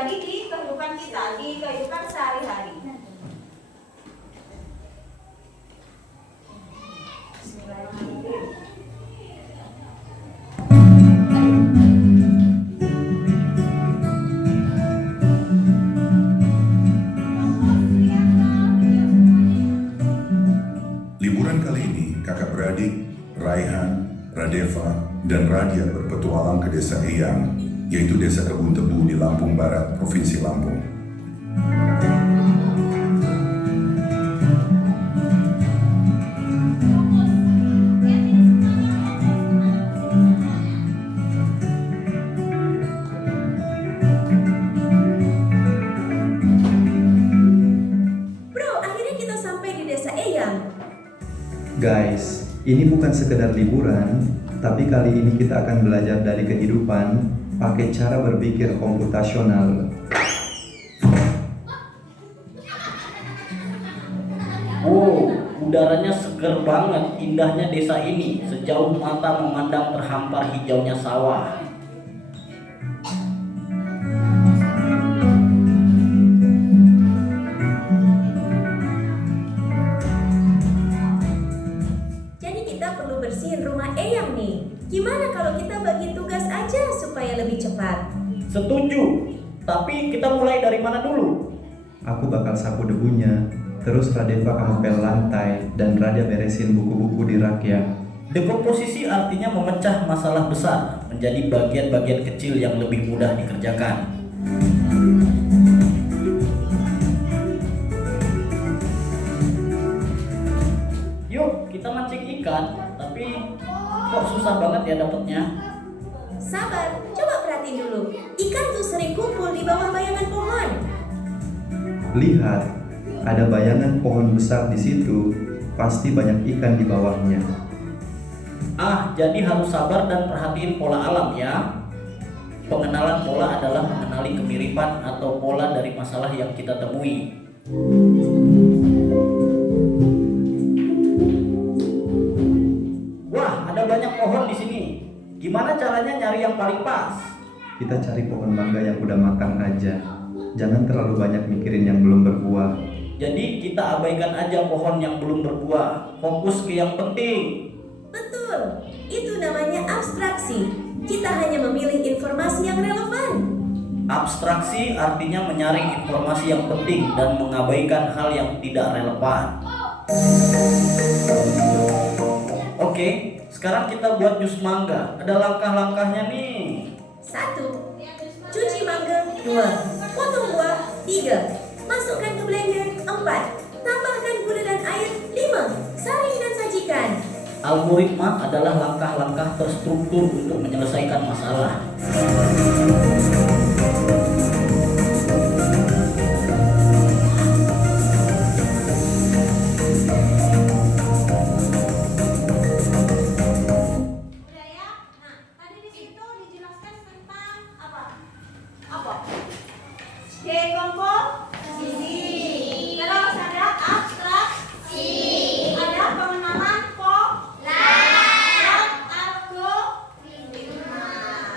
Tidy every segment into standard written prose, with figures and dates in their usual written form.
terjadi di kehidupan kita, di kehidupan sehari-hari. Liburan kali ini, kakak beradik Raihan, Radeva, dan Radia berpetualang ke desa Eyang, yaitu desa Kebun Tebu di Lampung Barat, Provinsi Lampung. Bro, akhirnya kita sampai di desa Eyang. Guys, ini bukan sekedar liburan, tapi kali ini kita akan belajar dari kehidupan pakai cara berpikir komputasional. Wow, udaranya seger banget, indahnya desa ini. Sejauh mata memandang terhampar hijaunya sawah. Jadi kita perlu bersihin rumah Eyang nih. Gimana kalau kita bagi tugas aja supaya lebih cepat? Setuju, tapi kita mulai dari mana dulu? Aku bakal sapu debunya, terus Radeva kamu pel lantai, dan Radia beresin buku-buku di rak ya. Dekomposisi artinya memecah masalah besar menjadi bagian-bagian kecil yang lebih mudah dikerjakan. Yuk, kita mancing ikan, tapi kok susah banget ya dapetnya? Sabar, coba perhatiin dulu. Ikan tuh sering kumpul di bawah bayangan pohon. Lihat, ada bayangan pohon besar di situ, pasti banyak ikan di bawahnya. Ah, jadi harus sabar dan perhatiin pola alam ya. Pengenalan pola adalah mengenali kemiripan atau pola dari masalah yang kita temui. Wah, ada banyak pohon di sini. Gimana caranya nyari yang paling pas? Kita cari pohon mangga yang udah matang aja. Jangan terlalu banyak mikirin yang belum berbuah. Jadi kita abaikan aja pohon yang belum berbuah. Fokus ke yang penting. Betul, itu namanya abstraksi. Kita hanya memilih informasi yang relevan. Abstraksi artinya menyaring informasi yang penting dan mengabaikan hal yang tidak relevan. Oke, sekarang kita buat jus mangga. Ada langkah-langkahnya nih. 1. Cuci mangga. 2. Potong buah. 3. Masukkan ke blender. 4. Tambahkan gula dan air. 5. Saring dan sajikan. Algoritma adalah langkah-langkah terstruktur untuk menyelesaikan masalah. Udah ya? Nah, tadi di situ dijelaskan tentang apa? Dekomposisi. Terus ada abstraksi. Ada pengenalan pola. Algoritma.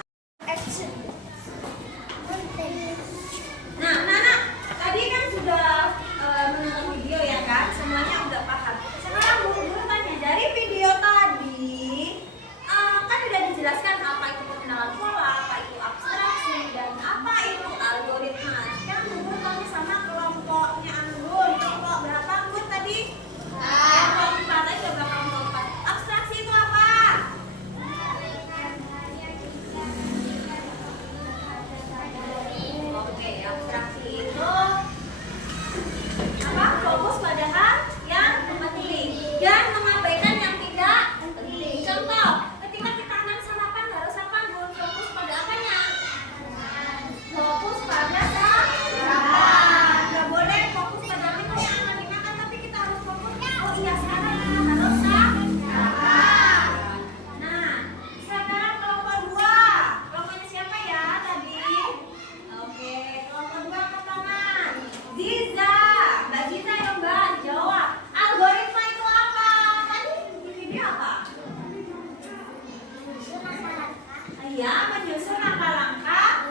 Nah, anak-anak, tadi kan sudah menonton video ya kan? Semuanya udah paham. Sekarang guru-guru tanya, dari video tadi kan udah dijelaskan apa itu pengenalan pola, apa itu abstraksi, dan apa itu algoritma. Sekarang guru tanya sama kelompoknya Anggun. Kelompok berapa Anggun tadi? Kelompok 4 aja, berapa kelompok 4? Abstraksi itu apa? Oke, abstraksi itu apa? Fokus pada hal yang penting dan mengabaikan yang tidak penting. Contoh, ketika kita akan sarapan harus apa? Fokus pada apanya? Fokus pada sarapan. Gak boleh fokus pada menu yang akan dimakan, tapi kita harus fokus. Oh iya, sekarang kita harus sarapan. Nah, sekarang kelompok 2. Kelompoknya siapa ya tadi? Oke, kelompok 2 angkat tangan. Ziza, Mbak Ziza ya Mbak, jawab. Algoritma itu apa? Tadi di video apa? Iya, menyusun langkah-langkah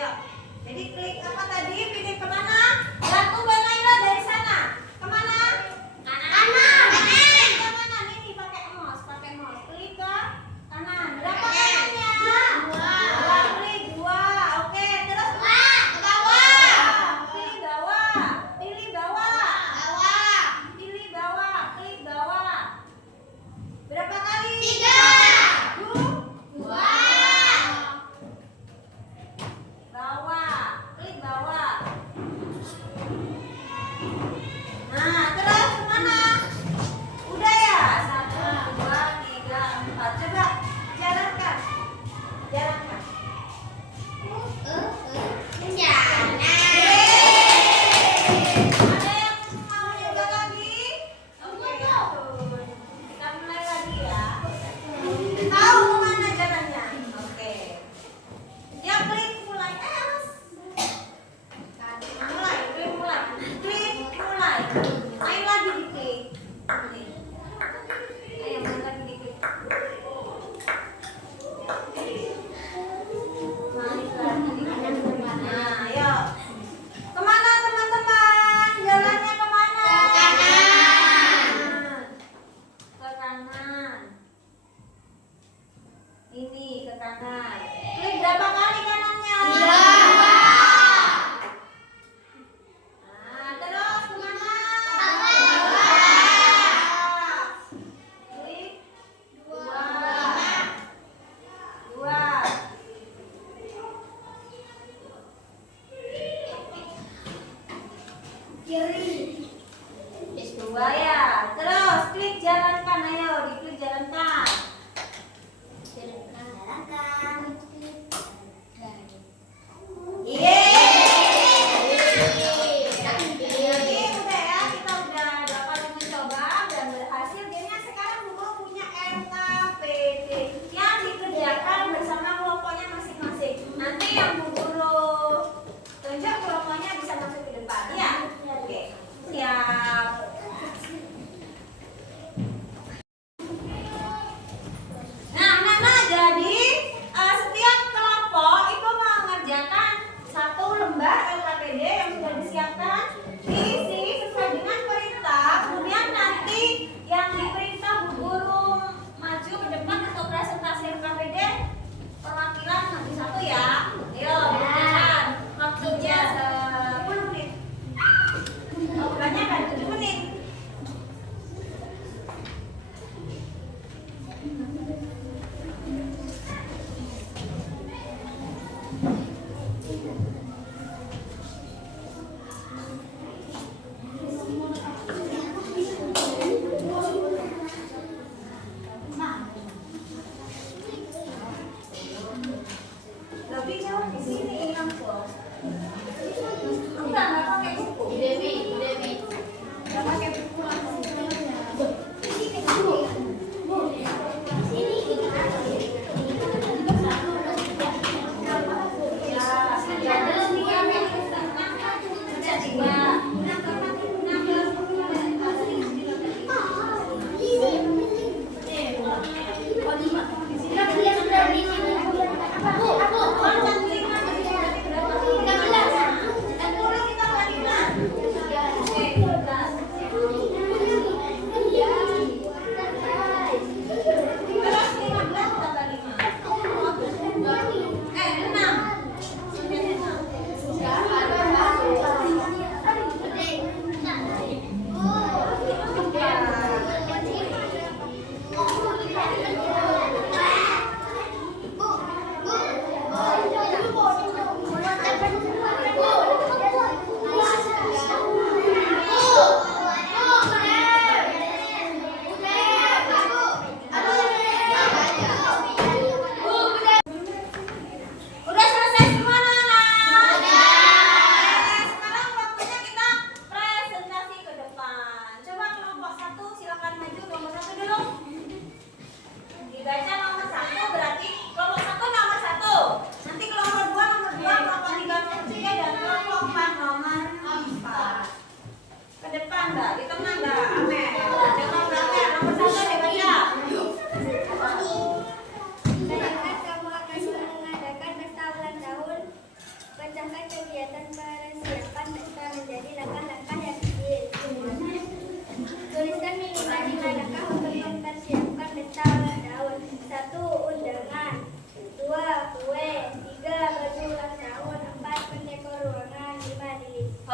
Yuk. Jadi klik apa tadi? Pilih kemana? Bantu Mbak Naila dari sana. Kemana? Kanan. Klik ke kanan. Ini pakai mouse. Klik ke kanan. Berapa kanannya? Dua. Klik 2. Oke, terus ke bawah. Pilih bawah. Pilih bawah. Pilih bawah. Klik bawah. Berapa kali? 2. Bawah. Klik bawah. Nah, terus kemana? Udah ya? 1, 2, 3, 4. Coba jalankan. Jalankan. Ada yang mau nyoba lagi? Oke. Kita mulai lagi ya. Tahu kemana jalannya? Oke. Ya, klik mulai. Klik mulai. Main lagi diklik. Ayo main lagi diklik. Nah, ayo. Kemana teman-teman? Jalannya kemana? Ke kanan. Ini ke kanan. Klik berapa kali kanannya? Nah, terus kemana? Klik 2. Dua ya. Terus klik jalankan. Ayo diklik jalankan. Jadi udah ya, kita udah 2 kali mencoba dan berhasil. Gamenya sekarang Bubu punya NKPD yang dikerjakan bersama kelompoknya masing-masing. Nanti yang Bu Guru tunjuk kelompoknya bisa masuk ke depan ya. Oke.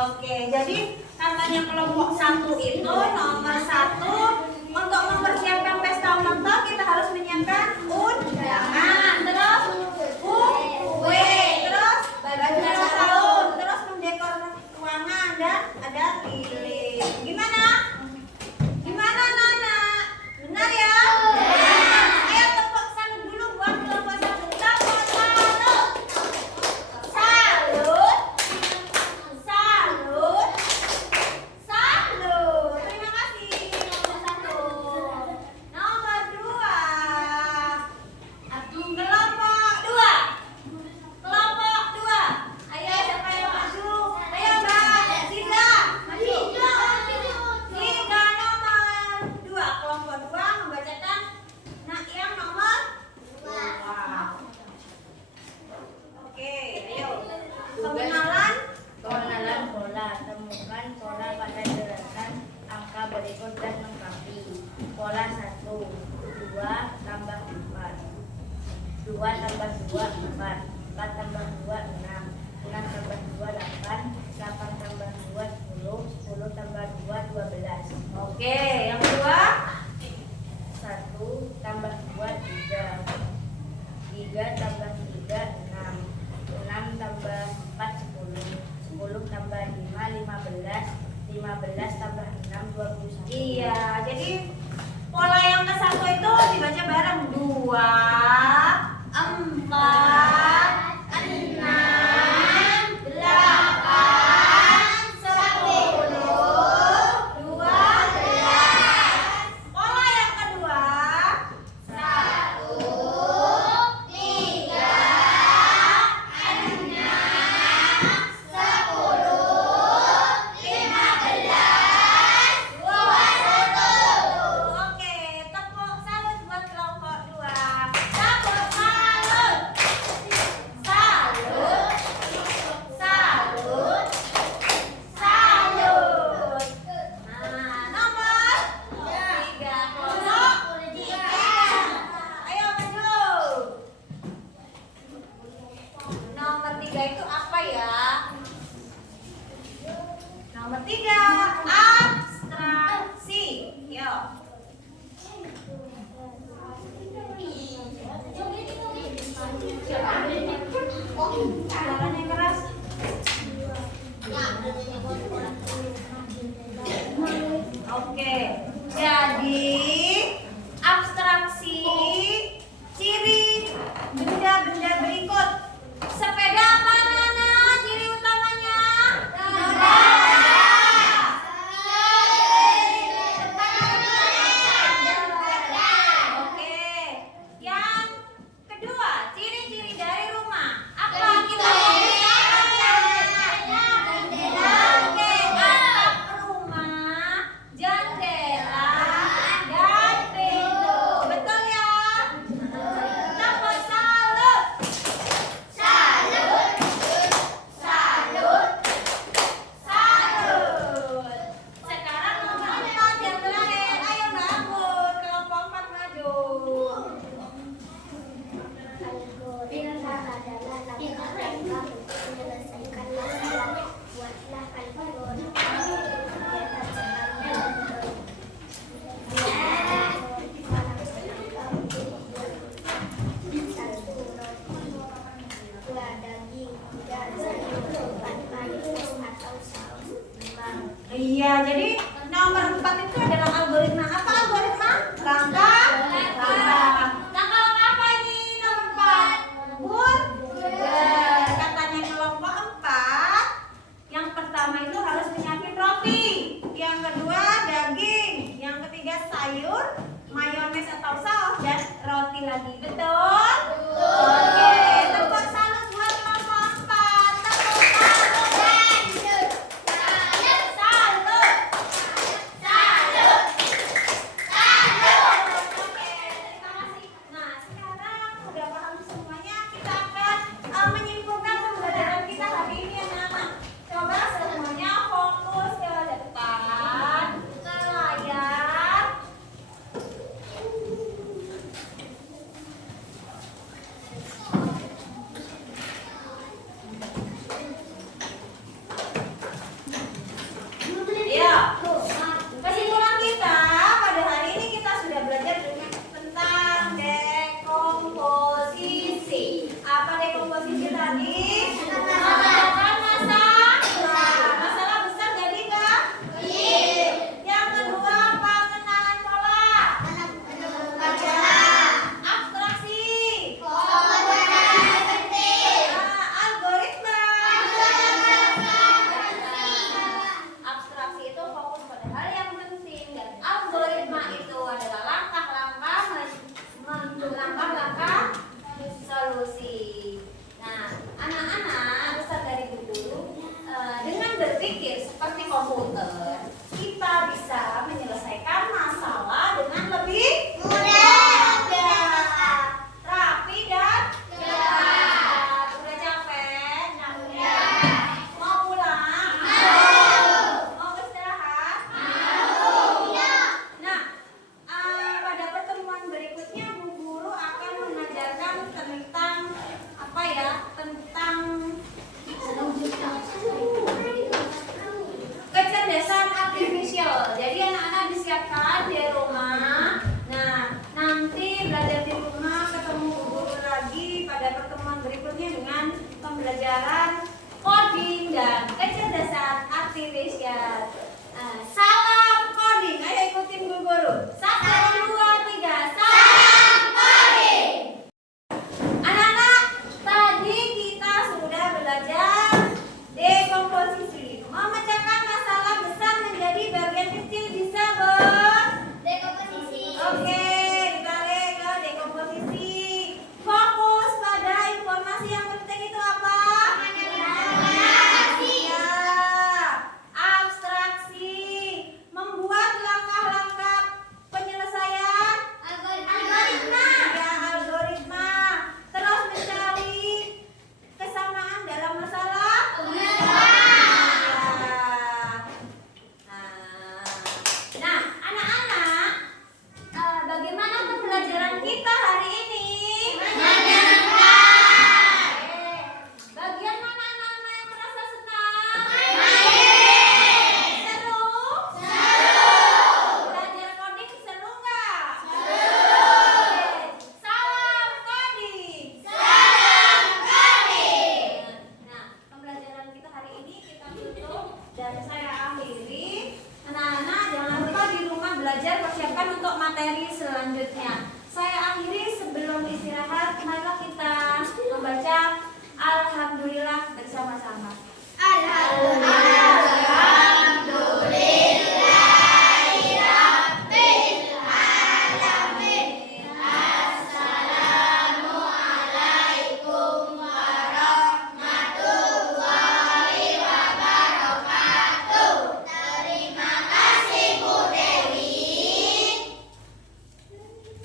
Oke, jadi katanya kelompok 1 itu nomor 1 untuk mempersiapkan pesta ulang tahun kita harus menyiapkan undangan, terus kue, terus baju ulang tahun, terus mendekor ruangan dan ada lilin. Gimana? Gimana Nana? Benar ya? Ayo tepuk salut dulu buat kelompok 1. Tepuk salut. Salut. Salut. Salut. Terima kasih nomor 1. Nomor 2. Kelompok 2. Kelompok 2. Ayo siapa yang maju? Ayo Mbak Sinda, maju. Sinda nomor 2. Kelompok 2 membacakan yang nomor 2. Oke, ayo. Pengenalan. Pengenalan pola. Temukan pola pada deretan angka berikut dan lengkapi. Pola 1. 2 tambah 4. 2 tambah 2 4. 4 tambah 2 6. 6 tambah 2 8. 8 tambah 2 10. 10 tambah 2 12. Oke, yang kedua. 1 tambah 2 3. 3 tambah 3 6. 6 tambah 4 10. 10 tambah 5 15. 15 tambah 6 21. Iya, jadi pola yang ke 1 itu dibaca bareng. 2 4 6 8 10 12. Pola yang kedua. 1 3 6 10 15 20. Oke, tepuk salut buat kelompok 2. Tepuk salut. Salut. Salut. Salut. Nah, nomor 3 kelompok 3. Ayo maju. Nomor 3 itu apa ya? Nomor 3 abstraksi. Yuk. Suaranya keras. Oke, jadi abstraksi ciri benda-benda berikut. Sepeda apa Nana? Ciri utamanya? Roda. Oke. Yang kedua, ciri-ciri dari rumah. Apa kita Oke, atap rumah, jendela, dan pintu. Betul ya? Tepuk salut. Salut. Salut. Salut. Sekarang nomor 4 yang terakhir. Ayo bangun. Kelompok 4 maju. Pintar adalah langkah mereka untuk menyelesaikan masalah. Buatlah algoritma kegiatan sekarang dan dua daging, tiga sayur, 4 mayonnaise atau saus, 5 Iya, jadi nomor 4 itu adalah algoritma. Apa algoritma? Langkah. Langkah apa ini nomor 4? Burger. Katanya kelompok 4. Yang pertama itu harus menyiapin roti. Yang kedua daging. Yang ketiga sayur, mayones atau saus dan roti lagi. Betul? Oke, tepuk salut buat kelompok 4. Tepuk salut. Salut. Salut. Salut. Oke, terima kasih. Nah, sekarang udah paham semuanya, kita akan menyimpulkan pembelajaran kita hari ini ya anak-anak. Coba semuanya fokus ke depan, ke layar. aktivitas. Salam coding. Ayo ikutin guru. 1, 2, 3. Salam coding. Anak-anak, tadi kita sudah belajar dekomposisi. Memecahkan masalah besar menjadi bagian kecil bisa Dekomposisi. Oke, kita lihat ke dekomposisi. Fokus pada informasi yang penting itu apa? Ya, abstraksi. Membuat langkah-langkah penyelesaian. Algoritma. Ya, algoritma. Terus mencari kesamaan dalam masalah. Nah, anak-anak, bagaimana pembelajaran kita hari ini? Bagian mana anak-anak yang merasa senang? Seru? Belajar coding seru nggak? Salam coding. Nah, pembelajaran kita hari ini kita tutup dan saya akhiri. Anak-anak jangan lupa di rumah belajar, persiapkan untuk materi selanjutnya. Saya akhiri sebelum istirahat, marilah kita membaca Alhamdulillah bersama-sama.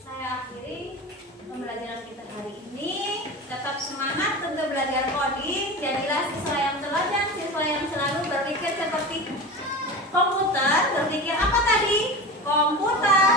Saya akhiri pembelajaran kita hari ini. Tetap semangat untuk belajar coding. Jadilah siswa yang teladan, siswa yang selalu berpikir seperti komputer. Berpikir apa tadi? Komputer.